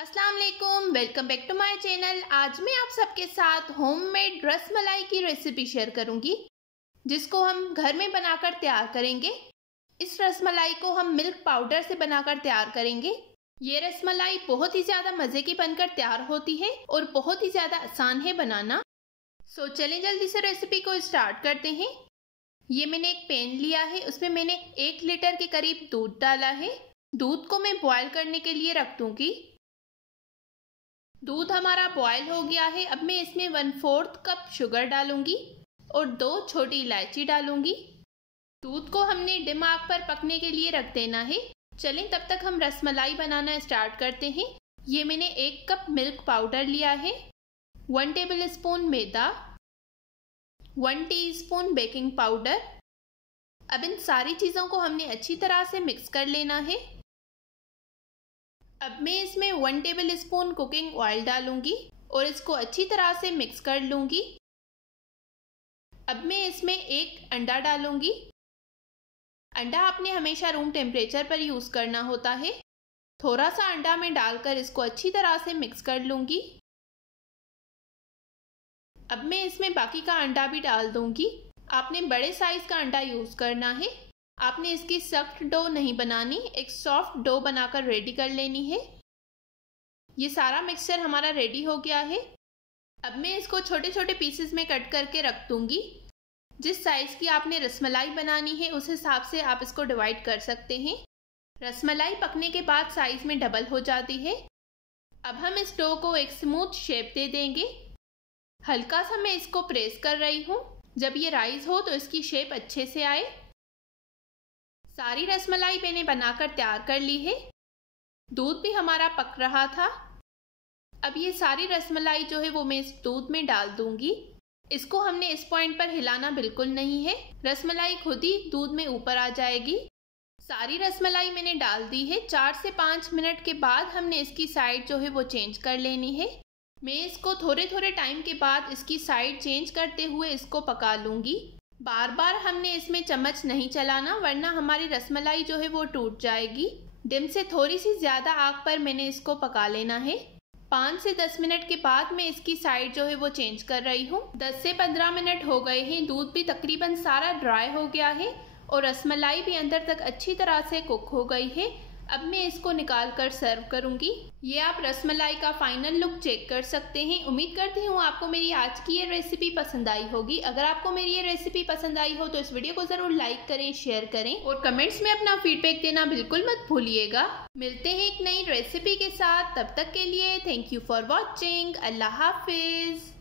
अस्सलाम वालेकुम, welcome back to my channel. आज मैं आप सबके साथ होममेड रसमलाई की रेसिपी शेयर करूंगी जिसको हम घर में बनाकर तैयार करेंगे। इस रसमलाई को हम मिल्क पाउडर से बनाकर तैयार करेंगे। ये रसमलाई बहुत ही ज़्यादा मज़े की बनकर तैयार होती है और बहुत ही ज़्यादा आसान है बनाना। सो चलें जल्दी से रेसिपी को स्टार्ट करते हैं। ये मैंने एक पैन लिया है, उसमें मैंने 1 लीटर के करीब दूध डाला है। दूध को मैं बॉयल करने के लिए रख दूंगी। दूध हमारा बॉयल हो गया है। अब मैं इसमें 1/4 कप शुगर डालूंगी और 2 छोटी इलायची डालूंगी। दूध को हमने डिम आंच पर पकने के लिए रख देना है। चलें तब तक हम रसमलाई बनाना स्टार्ट करते हैं। ये मैंने 1 कप मिल्क पाउडर लिया है, 1 टेबल स्पून मैदा, 1 टीस्पून बेकिंग पाउडर। अब इन सारी चीज़ों को हमने अच्छी तरह से मिक्स कर लेना है। अब मैं इसमें 1 टेबल स्पून कुकिंग ऑयल डालूंगी और इसको अच्छी तरह से मिक्स कर लूंगी। अब मैं इसमें 1 अंडा डालूंगी। अंडा आपने हमेशा रूम टेम्परेचर पर यूज़ करना होता है। थोड़ा सा अंडा मैं डालकर इसको अच्छी तरह से मिक्स कर लूंगी। अब मैं इसमें बाकी का अंडा भी डाल दूंगी। आपने बड़े साइज का अंडा यूज़ करना है। आपने इसकी सख्त डो नहीं बनानी, एक सॉफ्ट डो बनाकर रेडी कर लेनी है। ये सारा मिक्सचर हमारा रेडी हो गया है। अब मैं इसको छोटे छोटे पीसेस में कट करके रख दूंगी। जिस साइज़ की आपने रसमलाई बनानी है उस हिसाब से आप इसको डिवाइड कर सकते हैं। रसमलाई पकने के बाद साइज़ में डबल हो जाती है। अब हम इस डो को एक स्मूथ शेप दे देंगे। हल्का सा मैं इसको प्रेस कर रही हूँ। जब ये राइज हो तो इसकी शेप अच्छे से आए। सारी रसमलाई मैंने बनाकर तैयार कर ली है। दूध भी हमारा पक रहा था। अब ये सारी रसमलाई जो है वो मैं इस दूध में डाल दूंगी। इसको हमने इस पॉइंट पर हिलाना बिल्कुल नहीं है, रसमलाई खुद ही दूध में ऊपर आ जाएगी। सारी रसमलाई मैंने डाल दी है। 4 से 5 मिनट के बाद हमने इसकी साइड जो है वो चेंज कर लेनी है। मैं इसको थोड़े थोड़े टाइम के बाद इसकी साइड चेंज करते हुए इसको पका लूँगी। बार बार हमने इसमें चम्मच नहीं चलाना वरना हमारी रसमलाई जो है वो टूट जाएगी। डिम से थोड़ी सी ज़्यादा आग पर मैंने इसको पका लेना है। 5 से 10 मिनट के बाद मैं इसकी साइड जो है वो चेंज कर रही हूँ। 10 से 15 मिनट हो गए हैं। दूध भी तकरीबन सारा ड्राई हो गया है और रसमलाई भी अंदर तक अच्छी तरह से कुक हो गई है। अब मैं इसको निकाल कर सर्व करूंगी। ये आप रसमलाई का फाइनल लुक चेक कर सकते हैं। उम्मीद करती हूँ आपको मेरी आज की ये रेसिपी पसंद आई होगी। अगर आपको मेरी ये रेसिपी पसंद आई हो तो इस वीडियो को ज़रूर लाइक करें, शेयर करें और कमेंट्स में अपना फीडबैक देना बिल्कुल मत भूलिएगा। मिलते हैं एक नई रेसिपी के साथ, तब तक के लिए थैंक यू फॉर वॉचिंग। अल्लाह हाफिज़।